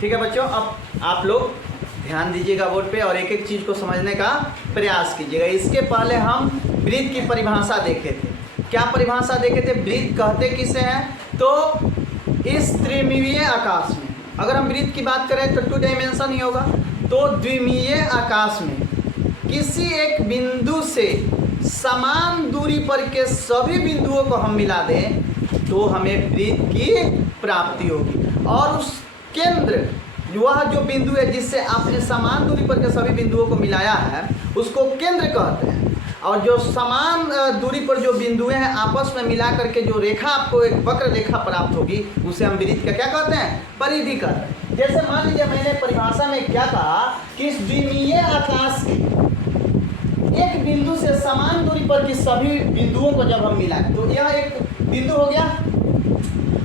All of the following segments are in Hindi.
ठीक है बच्चों, अब आप लोग ध्यान दीजिएगा बोर्ड पे और एक एक चीज़ को समझने का प्रयास कीजिएगा। इसके पहले हम ब्रीथ की परिभाषा देखे थे। क्या परिभाषा देखे थे? ब्रीथ कहते किसे हैं? तो इस त्रिमिमीय आकाश में, अगर हम ब्रीथ की बात करें तो 2 डायमेंशन ही होगा। तो द्विमीय आकाश में किसी एक बिंदु से समान दूरी पर के सभी बिंदुओं को हम मिला दें तो हमें ब्रीथ की प्राप्ति होगी। और उस केंद्र, वह जो बिंदु है जिससे आपने समान दूरी पर के सभी बिंदुओं को मिलाया है उसको केंद्र कहते हैं। और जो समान दूरी पर जो बिंदुएं हैं आपस में मिला करके जो रेखा आपको एक वक्र रेखा प्राप्त होगी उसे हम ब्रीथ का क्या कहते हैं? परिधि कहते हैं। जैसे मान लीजिए मैंने परिभाषा में क्या कहा कि इस द्विमीय आकाश के एक बिंदु से समान दूरी पर की सभी बिंदुओं को जब हम मिलाएं तो यह एक बिंदु हो गया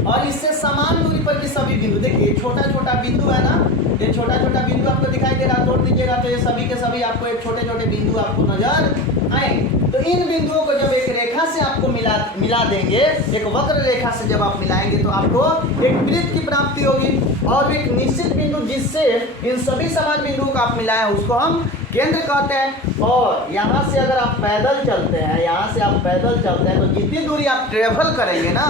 और इससे समान दूरी पर की सभी बिंदु, देखिए छोटा छोटा बिंदु है ना, ये छोटा छोटा बिंदु आपको दिखाई दे रहा, तोड़ दीजिएगा तो ये सभी के सभी आपको एक छोटे छोटे बिंदु आपको नजर आएंगे। तो इन बिंदुओं को जब एक रेखा से आपको मिला देंगे, एक वक्र रेखा से जब आप मिलाएंगे तो आपको एक वृत्त की प्राप्ति होगी। और एक निश्चित बिंदु जिससे इन सभी समान बिंदुओं को आप मिलाएं उसको हम केंद्र कहते हैं। और यहाँ से अगर आप पैदल चलते हैं, यहाँ से आप पैदल चलते हैं तो जितनी दूरी आप ट्रेवल करेंगे ना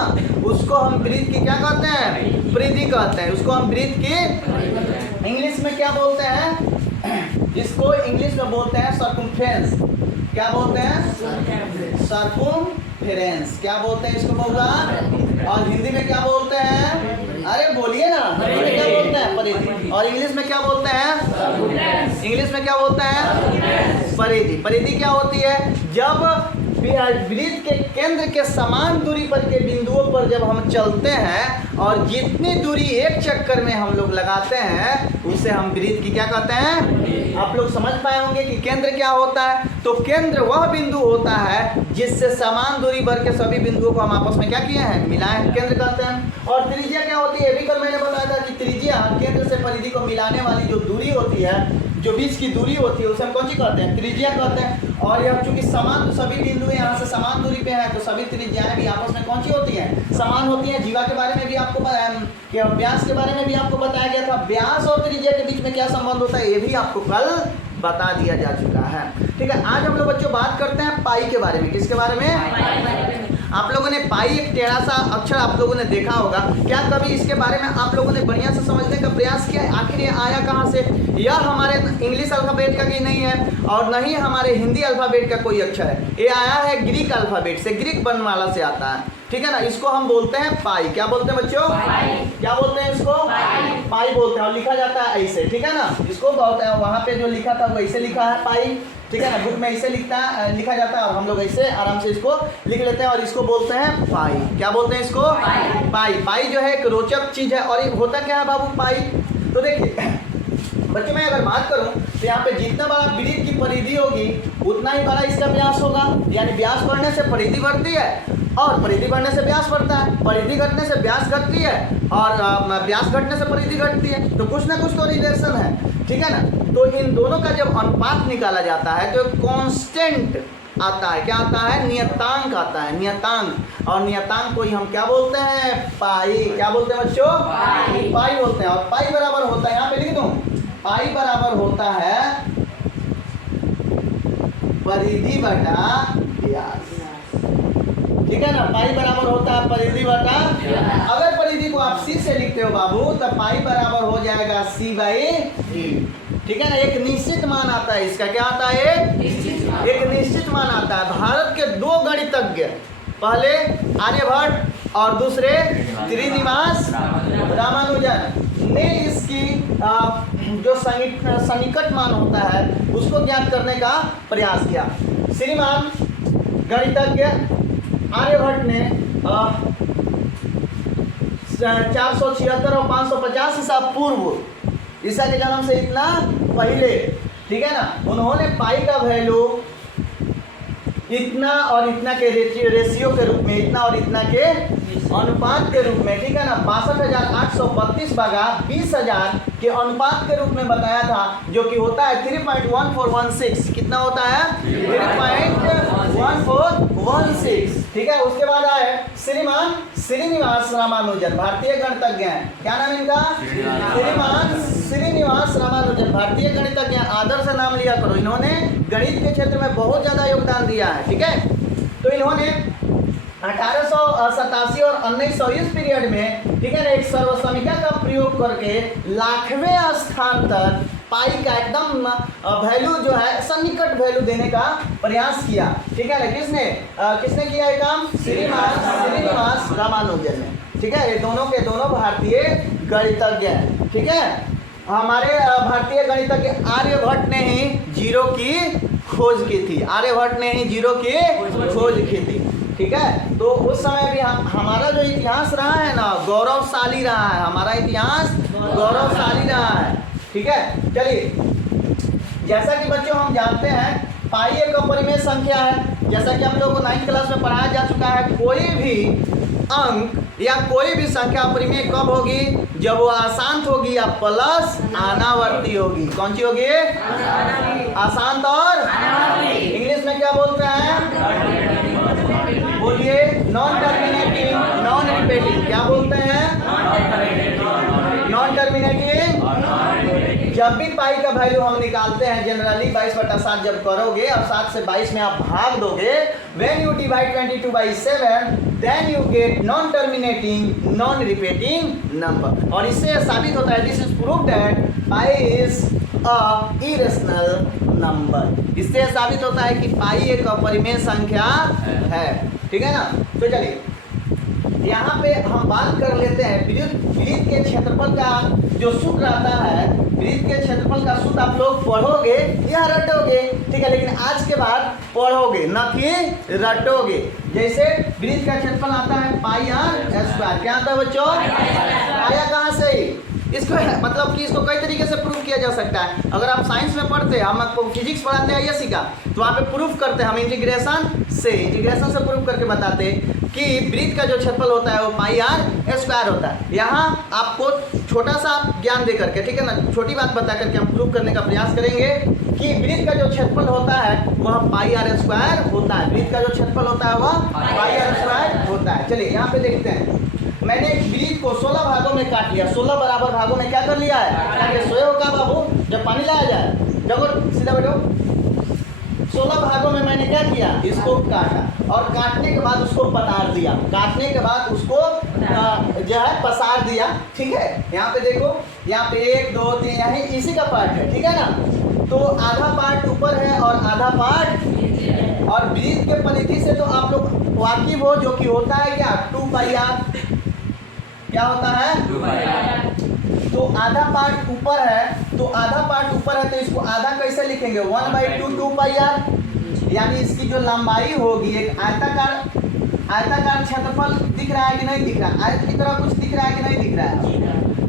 उसको हम ब्रीथ की क्या कहते हैं? परिधि कहते हैं। उसको हम ब्रीथ की इंग्लिश में क्या बोलते हैं? इसको इंग्लिश में बोलते हैं सर्कमफ्रेंस। क्या बोलते हैं? सर्कमफ्रेंस। क्या बोलते हैं इसको बोला? और हिंदी में क्या बोलते हैं? अरे बोलिए ना, हिंदी में क्या बोलते हैं? परिधि। और इंग्लिश में क्या बोलते हैं? इंग्लिश में क्या बोलते हैं? परिधि। परिधि क्या होती है? जब वृत्त के केंद्र के समान दूरी पर के बिंदुओं पर जब हम चलते हैं और जितनी दूरी एक चक्कर में हम लोग लगाते हैं उसे हम वृत्त की क्या कहते हैं? आप लोग समझ पाए होंगे कि केंद्र क्या होता है। तो केंद्र वह बिंदु होता है जिससे समान दूरी पर के सभी बिंदुओं को हम आपस में क्या किए हैं? मिलाए, केंद्र कहते हैं। और त्रिज्या क्या होती है? अभी कल मैंने बताया था कि त्रिज्या केंद्र से परिधि को मिलाने वाली जो दूरी होती है, जो बीच की दूरी होती है उसे हम कौन सी कहते हैं? त्रिज्या कहते हैं। और यह चूंकि समान सभी बिंदु यहाँ से समान दूरी पे है तो सभी त्रिज्याएं भी आपस में कौन सी होती हैं? समान होती हैं। जीवा के बारे में भी आपको व्यास के बारे में भी आपको बताया गया था। व्यास और त्रिज्या के बीच में क्या संबंध होता है ये भी आपको कल बता दिया जा चुका है। ठीक है, आज हम लोग बच्चों बात करते हैं पाई के बारे में। किसके बारे में? आप लोगों ने पाई एक टेढ़ा सा अक्षर आप लोगों ने देखा होगा। क्या कभी इसके बारे में आप लोगों ने बढ़िया से समझने का प्रयास किया? आखिर ये आया कहाँ से? यह हमारे इंग्लिश अल्फाबेट का भी नहीं है और न ही हमारे हिंदी अल्फाबेट का कोई अक्षर है। ये आया है ग्रीक अल्फाबेट से, ग्रीक वर्णमाला से आता है। ठीक है ना, इसको हम बोलते हैं पाई। क्या बोलते हैं बच्चों? क्या बोलते हैं इसको? पाई बोलते हैं। और लिखा जाता है ऐसे, ठीक है ना। इसको बोलते हैं, वहाँ पे जो लिखा था वो ऐसे लिखा है पाई, ठीक है ना। बुक में ऐसे लिखा जाता है और हम लोग ऐसे आराम से इसको लिख लेते हैं और इसको बोलते हैं पाई। क्या बोलते हैं इसको? पाई। पाई जो है एक रोचक चीज है। और ये होता क्या है बाबू पाई? तो देखिए बच्चों मैं अगर बात करूं तो यहाँ पे जितना बड़ा वृत्त की परिधि होगी उतना ही बड़ा इसका व्यास होगा। यानी व्यास बढ़ने से परिधि बढ़ती है और परिधि बढ़ने से व्यास बढ़ता है, परिधि घटने से व्यास घटती है और व्यास घटने से परिधि घटती है। तो कुछ ना कुछ तो रिलेशन है, ठीक है ना। तो इन दोनों का जब अनुपात निकाला जाता है तो कांस्टेंट आता है। क्या आता है? नियतांक आता है, नियतांक। और नियतांक को ही हम क्या बोलते हैं? पाई। क्या बोलते हैं बच्चों? पाई बोलते हैं। और पाई बराबर होता है, यहाँ पे लिख दूं, पाई बराबर होता है परिधि बटा व्यास। ठीक है ना, पाई बराबर होता है परिधि बटा। अगर परिधि को आप सी से लिखते हो बाबू तो पाई बराबर हो जाएगा सी बाई डी। ठीक है ना, एक निश्चित मान आता है इसका। क्या आता है? एक निश्चित मान आता है। भारत के 2 गणितज्ञ, पहले आर्यभट्ट और दूसरे श्रीनिवास रामानुजन ने इसकी जो सन्निकट मान होता है उसको ज्ञात करने का प्रयास किया। श्रीमान गणितज्ञ आर्यभट्ट ने 476 और 550 ईसा पूर्व, ईसा के जन्म से इतना पहले, ठीक है ना, उन्होंने पाई का वैल्यू इतना और इतना के रेशियो के रूप में, इतना और इतना के अनुपात के रूप में, ठीक है ना, 62,832 भागा 20,000 के अनुपात के रूप में बताया था, जो कि होता है 3.1416। कितना होता है? 3.1416। ठीक है, उसके बाद आए श्रीमान श्रीनिवास रामानुजन, भारतीय गणितज्ञ हैं। क्या नाम इनका? श्रीमान भारतीय गणितज्ञ आदर से नाम लिया करो, इन्होंने गणित के क्षेत्र में बहुत ज़्यादा योगदान दिया है। ठीक है, तो इन्होंने 1887 और 1900 इस पीरियड में, ठीक है ना, एक सर्वसमीका का प्रयोग करके लाखवें स्थान तक पाई का एकदम वैल्यू जो है सन्निकट वैल्यू देने का प्रयास किया। ठीक है ना, किसने किया ये काम? श्रीनिवास रामानुजन ने। ठीक है, ये दोनों के दोनों भारतीय गणितज्ञ हैं। ठीक है, हमारे भारतीय गणितज्ञ आर्यभट्ट ने ही जीरो की खोज की थी। आर्यभट्ट ने ही जीरो की खोज की थी। ठीक है, तो उस समय भी हमारा जो इतिहास रहा है ना, गौरवशाली रहा है। हमारा इतिहास गौरवशाली रहा है। ठीक है, चलिए, जैसा कि बच्चों हम जानते हैं पाई एक अपरिमेय संख्या है। जैसा कि आप लोगों को 9th क्लास में पढ़ाया जा चुका है, कोई भी अंक या कोई भी संख्या अपरिमेय कब होगी? जब वो अशांत होगी या प्लस अनावर्ती होगी। कौन सी होगी? अशांत और इंग्लिश में क्या बोलते हैं? बोलिए, नॉन टर्मिनेटिंग, नॉन रिपीटिंग। क्या बोलते हैं? Non terminating. जब भी पाई का वैल्यू हम निकालते हैं जनरली 22/7 जब करोगे और 7 से 22 में आप भाग दोगे, when you divide 22/7 then you get non terminating non repeating number. और इससे साबित होता है, this is prove that pi is a irrational number. इससे साबित होता है कि पाई एक अपरिमेय संख्या है। ठीक है ना, तो चलिए यहाँ पे हम बात कर लेते हैं वृत्त के क्षेत्रफल का जो सूत्र आता है। वृत्त के क्षेत्रफल का सूत्र आप लोग पढ़ोगे या रटोगे? ठीक है, लेकिन आज के बाद पढ़ोगे न कि रटोगे। जैसे वृत्त का क्षेत्रफल आता है पाई आर स्क्वायर। क्या आता है बच्चों? आया कहाँ से? इसको मतलब कि इसको कई तरीके से प्रूव किया जा सकता है। अगर आप साइंस में पढ़ते हैं, हम आपको फिजिक्स पढ़ाते हैं आईएससी का, तो वहाँ पे प्रूफ करते हैं हम इंटीग्रेशन से प्रूफ करके बताते हैं कि वृत्त का जो क्षेत्रफल होता है वो पाई आर स्क्वायर होता है। यहाँ आपको छोटा सा ज्ञान दे करके, ठीक है ना, छोटी बात बता करके हम प्रूव करने का प्रयास करेंगे कि वृत्त का जो क्षेत्रफल होता है वह पाई आर स्क्वायर होता है। वृत्त का जो क्षेत्रफल होता है वह पाई आर स्क्वायर होता है। चलिए यहाँ पे देखते हैं, मैंने एक वृत्त को 16 भागों में काट लिया। 16 बराबर भागों में क्या कर लिया है? सोए हो का बाबू, जब पानी लाया जाए, जब सीधा बैठो। 16 भागों में मैंने क्या किया? इसको काटा और काटने के बाद उसको पतार दिया। काटने के बाद उसको जो है पसार दिया। ठीक है, यहाँ पे देखो, यहाँ पे 1 2 3 यहाँ इसी का पार्ट है। ठीक है ना, तो आधा पार्ट ऊपर है और आधा पार्ट, और वृत्त के परिधि से तो आप लोग वाकिफ हो, जो कि होता है क्या? 2 पाई आर। क्या होता है? 2 पाई आर। तो आधा पार्ट ऊपर है, तो आधा पार्ट ऊपर है तो इसको आधा कैसे लिखेंगे? 1/2 2 पाई आर। यानी इसकी जो लंबाई होगी, एक आयताकार क्षेत्रफल दिख रहा है कि नहीं दिख रहा है? आयत की तरह कुछ दिख रहा है कि नहीं दिख रहा है?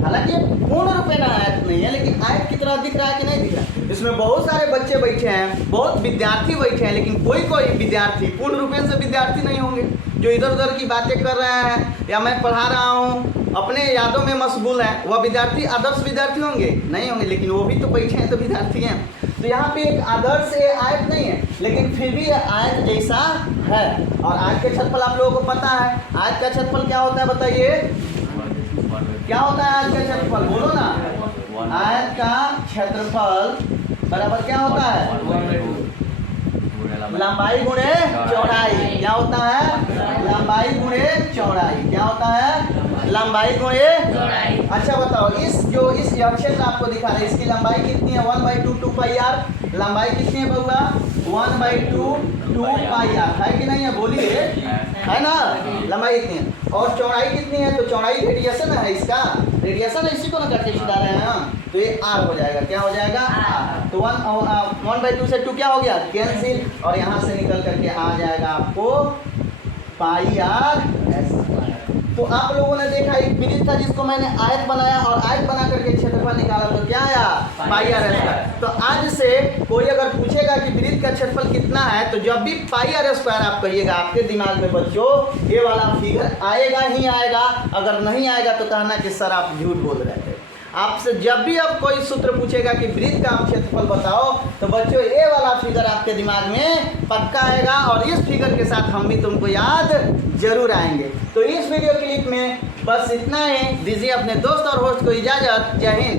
हालांकि पूर्ण रूप में आयत नहीं है, लेकिन आयत की तरह दिख रहा है कि नहीं दिख रहा है? इसमें बहुत सारे बच्चे बैठे हैं, बहुत विद्यार्थी बैठे हैं, लेकिन कोई विद्यार्थी पूर्ण रूप से विद्यार्थी नहीं होंगे, जो इधर उधर की बातें कर रहे हैं या मैं पढ़ा रहा हूँ अपने यादों में मशगूल है। वह विद्यार्थी आदर्श विद्यार्थी होंगे? नहीं होंगे, लेकिन वो भी तो बैठे हैं तो विद्यार्थी हैं। तो यहाँ पे एक आदर्श आयत नहीं है, लेकिन फिर भी आयत जैसा है। और आयत के क्षेत्रफल आप लोगों को पता है। आयत का क्षेत्रफल क्या होता है बताइए? क्या होता है आयत का क्षेत्रफल? बोलो ना। आयत का क्षेत्रफल बराबर क्या होता है? लंबाई गुणे चौड़ाई। क्या होता है? लंबाई गुणे चौड़ाई। क्या होता है? लंबाई गुणे चौड़ाई। अच्छा बताओ, इस क्षेत्र आपको दिखा रहा है, इसकी लंबाई कितनी है? 1/2 2 पाई आर। लंबाई कितनी है बउआ? 1/2 2 पाई आर। है कि नहीं है? बोलिए, है ना? लंबाई इतनी है। और चौड़ाई कितनी है? तो चौड़ाई रेडिएशन है इसका, रेडिएशन है, इसी को ना करके सुधा रहे हैं हम, तो ये आर हो जाएगा। क्या हो जाएगा? आर। तो 1/2 से 2 क्या हो गया? कैंसिल, और यहाँ से निकल करके आ जाएगा आपको पाई आर। तो आप लोगों ने देखा एक वृत्त था जिसको मैंने आयत बनाया और आयत बना करके क्षेत्रफल निकाला, तो क्या आया? पाई आर स्क्वायर। तो आज से कोई अगर पूछेगा कि वृत्त का क्षेत्रफल कितना है, तो जब भी पाई आर स्क्वायर आप कहिएगा, आपके दिमाग में बच्चों ये वाला फिगर आएगा ही आएगा। अगर नहीं आएगा तो कहना कि सर आप झूठ बोल रहे थे। आपसे जब भी अब कोई सूत्र पूछेगा कि वृत्त का क्षेत्रफल बताओ, तो बच्चों ये वाला फिगर आपके दिमाग में पक्का आएगा, और इस फिगर के साथ हम भी तुमको याद जरूर आएंगे। तो इस वीडियो क्लिप में बस इतना ही। दीजिए अपने दोस्त और होस्ट को इजाज़त। जय हिंद।